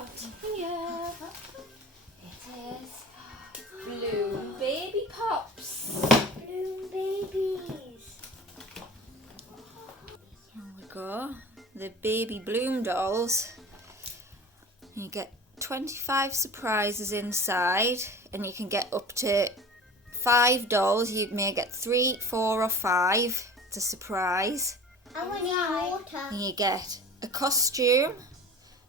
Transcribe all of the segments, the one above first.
got here. It is BLUME Baby Pops. BLUME babies. Here we go. The baby BLUME dolls. You get 25 surprises inside, and you can get up to 5 dolls. You may get 3, 4 or 5. It's a surprise. I want water. And you get a costume,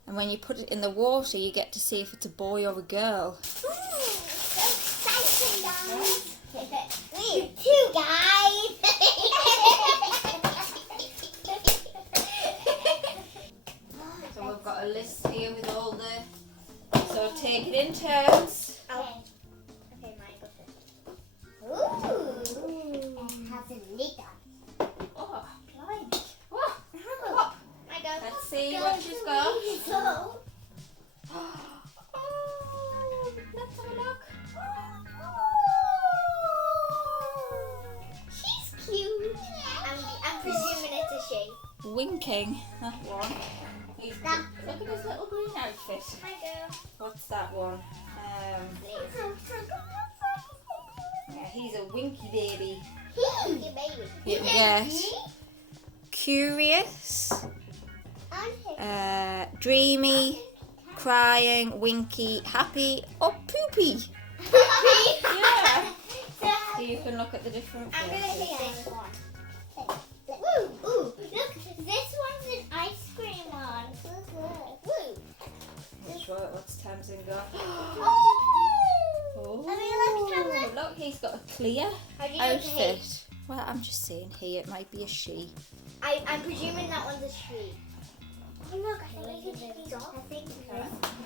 and when you put it in the water you get to see if it's a boy or a girl. So exciting, guys. Me too, guys. So we've got a list here with all the... So take it in turns. Okay. Okay, mine goes first. Ooh. It has a lid on. Oh, Blind. oh, Oh. My God. let's see what she's got. So. Oh, let's have a look. She's cute. I'm presuming it's a she. Winking, that one. That. Look at his little green outfit. My girl. What's that one? Yeah, he's a winky baby. Winky baby. Yes. Curious, dreamy, crying, winky, happy, or poopy. Yeah. So you can look at the different I'm gonna faces. take this one. Ooh, look, this one's an ice cream one. Woo. Which one? What's Tamsin got? Oh. I mean, look, Tamsin. Look, he's got a clear How do you know it's a he? outfit. Well, I'm just saying he, it might be a she. I'm presuming that one's a she. Oh, look, I think we can take these off. I think Do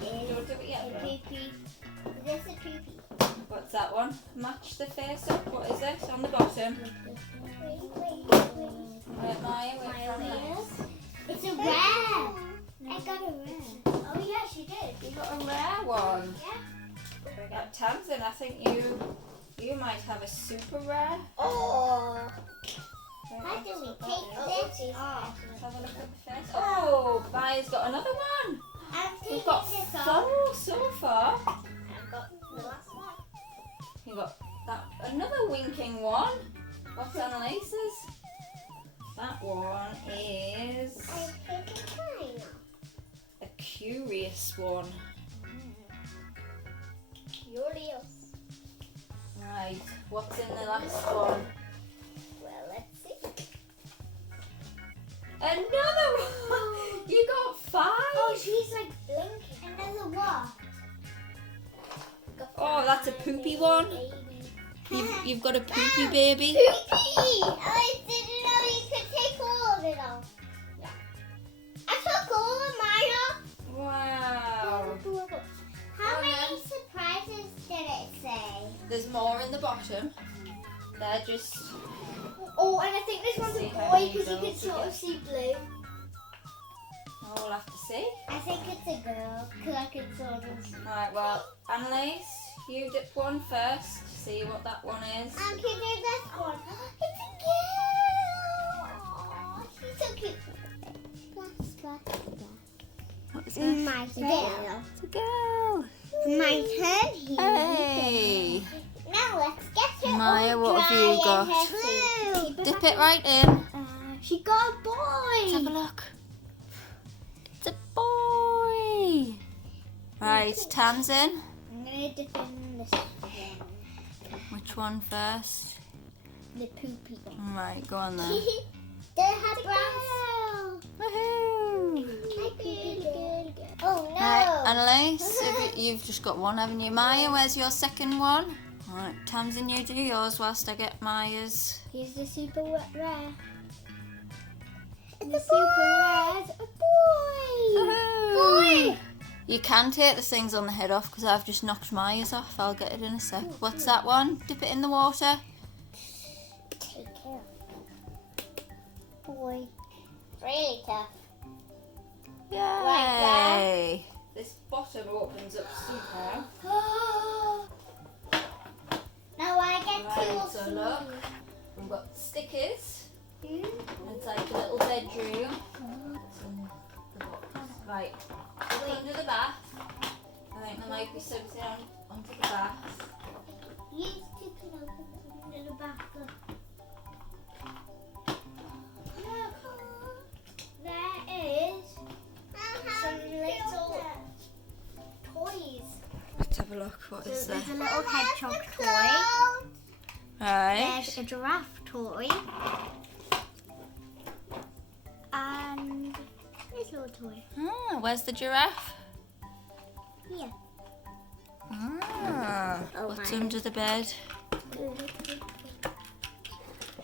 you want to do it yet? a poopy. This is a poopy. What's that one? Match the face up. What is it on the bottom? Wait, Maya, wait for me. It's a rare. I got a rare. Oh yeah, she did. You got a rare one. Yeah. Tamsin, I think you might have a super rare. Oh. Wait, How do we take this off? Let's have a look at the face. Oh, Maya's got another one. I'm taking We've got this off. 4 so far. I've got the last one. You got that another winking one. What's Annalise's? That one is I'm taking mine off. a curious one. Curious. Right, what's in the last one? Well, let's see. Another one! You got 5? Oh, she's like blinking. Another what? Oh, that's a poopy one. You've got a poopy baby. Poopy! I didn't know you could take all of it off. Yeah. I took all of mine off. Wow. How many surprises did it say? There's more in the bottom. They're just... Oh, and I think this one's See a how boy many because you can girls you sort of get. see blue. Oh, we'll have to see. I think it's a girl because I can sort of see. Right, well, Annalise, you dip one first. See what that one is. Can you do this one? It's a girl. Aw, she's so cute. What is My turn. It's a girl. My turn here. Hey. Now let's get her Maya, all what have dry you got? and her Dip it right in. She got a Let's boy. have a look. It's a boy. Right, Tamsin. I'm gonna dip in this one. Which one first? The poopy one. Right, go on then. The her brown. Woohoo! Hi, poopy girl. Oh no. Right, Annalise, you've just got one, haven't you? Maya, where's your second one? Right, Tamsin, you do yours whilst I get Maya's. Here's the super rare. The super rare's a boy. Woohoo! Boy. You can take the things on the head off because I've just knocked Maya's off. I'll get it in a sec. What's that one? Dip it in the water. Take care. Boy. Really tough. Yay! Like This bottom opens up somehow. Now I get Right, two so look. We've got stickers. Hmm? And it's like a little bedroom. Right. Look under the bath. think there might be something onto the back. You stick it over the back. Look, there is some little toys. Let's have a look. What is There's there? a little hedgehog toy. Right. There's a giraffe toy. And this little toy. Ah, where's the giraffe? Here. Ah, Oh what's my. under the bed?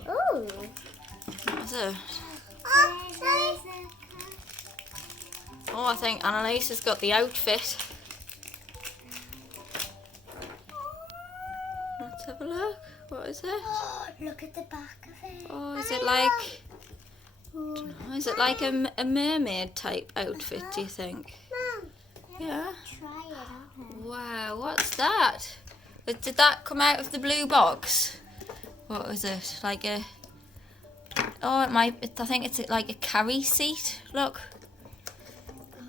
Oh. What is it? Oh, Oh, I think Annalise has got the outfit. Let's have a look. What is it? oh, look at the back of it. Oh, is it like... Is it like a mermaid type outfit, do you think? Mom, Yeah. try it on. Wow, what's that? Did that come out of the blue box? What was it? Like a... Oh, it might... I think it's like a carry seat. Look,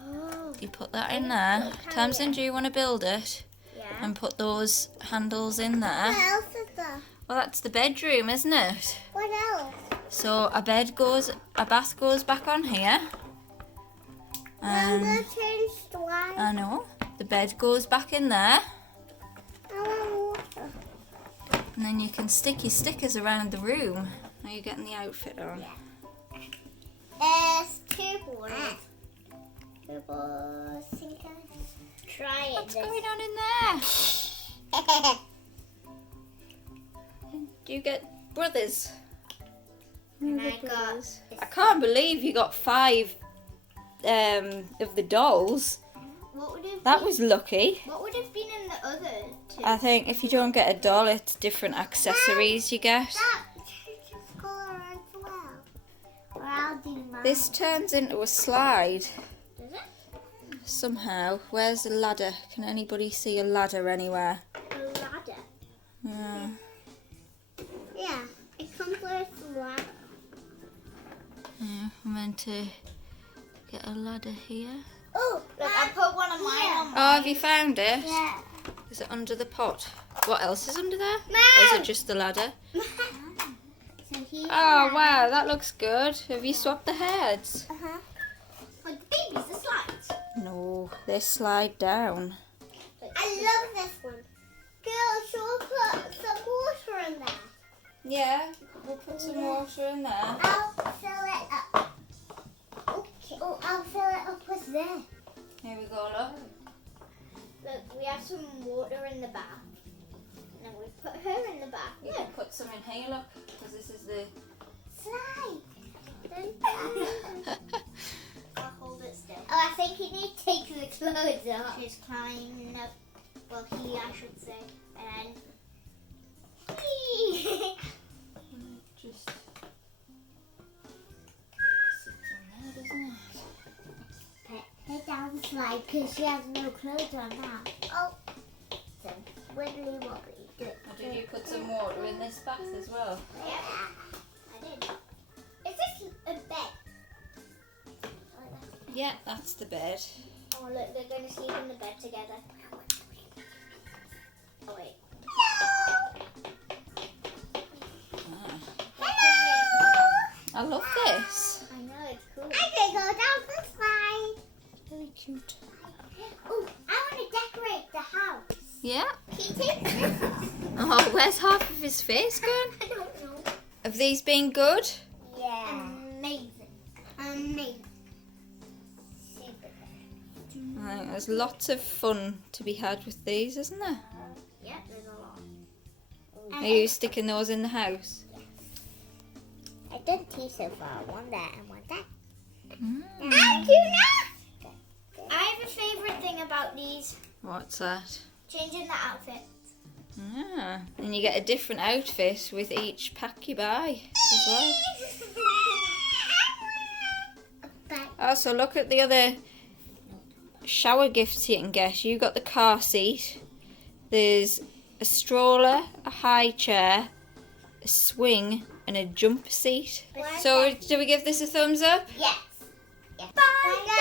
Oh. you put that in there. Tamsin, do you want to build it? Yeah. And put those handles in there? What else is there? Well, that's the bedroom, isn't it? What else? So a bath goes back on here. And change the one. I know, the bed goes back in there. I want water. And then you can stick your stickers around the room. Are you getting the outfit on? There's two balls. Two balls. Try it. What's going on in there? Do you get brothers? And I got. I can't believe you got 5 of the dolls. What would have That been, was lucky. What would have been in the other two? I think if you don't get a doll, it's different accessories you get. That changes colour as well. Or I'll do mine. This turns into a slide Does it? somehow. Where's the ladder? Can anybody see a ladder anywhere? A ladder. Yeah. Yeah, it comes with a ladder. Yeah, I'm meant to get a ladder here. Oh, look, I put one of mine on. Oh, have you found it? Yeah. Is it under the pot? What else is under there? No. Or is it just the ladder? So here's Oh, wow, that looks good. Have you swapped the heads? Uh-huh. Like the babies, the slides. No, they slide down. I love this one. Girl, should we put some water in there? Yeah, we'll put some water in there. I'll fill it up. Okay. Oh, I'll fill it up with this. Here we go, look. Look, we have some water in the bath. And then we put her in the bath. You can put some in here, look, because this is the... Slide. I'll hold it still. Oh, I think you need to take the clothes off. She's climbing up. Well, he, I should say. And Just sits in there, doesn't it? put her down the slide because she has no clothes on now. Oh, so wibbly wobbly. Good. Or did you put some water in this bath as well? Yeah, I did. Is this a bed? Yeah, that's the bed. Oh, look, they're going to sleep in the bed together. Oh, wait. I love this. I know, it's cool. I can go down the slide. Very cute. Oh, I want to decorate the house. Yeah. Can you take this? Oh, where's half of his face gone? I don't know. Have these been good? Yeah. Amazing. Amazing. Super good. I think there's lots of fun to be had with these, isn't there? Yeah, there's a lot. Are you sticking those in the house? I've done two so far. One there and one there. Mm. I have a favourite thing about these. What's that? Changing the outfit. Ah, and you get a different outfit with each pack you buy as well. Oh, so look at the other shower gifts you can get. You got the car seat. There's a stroller, a high chair, a swing, and a jump seat. So, do we give this a thumbs up? Yes. Yes. Bye, guys.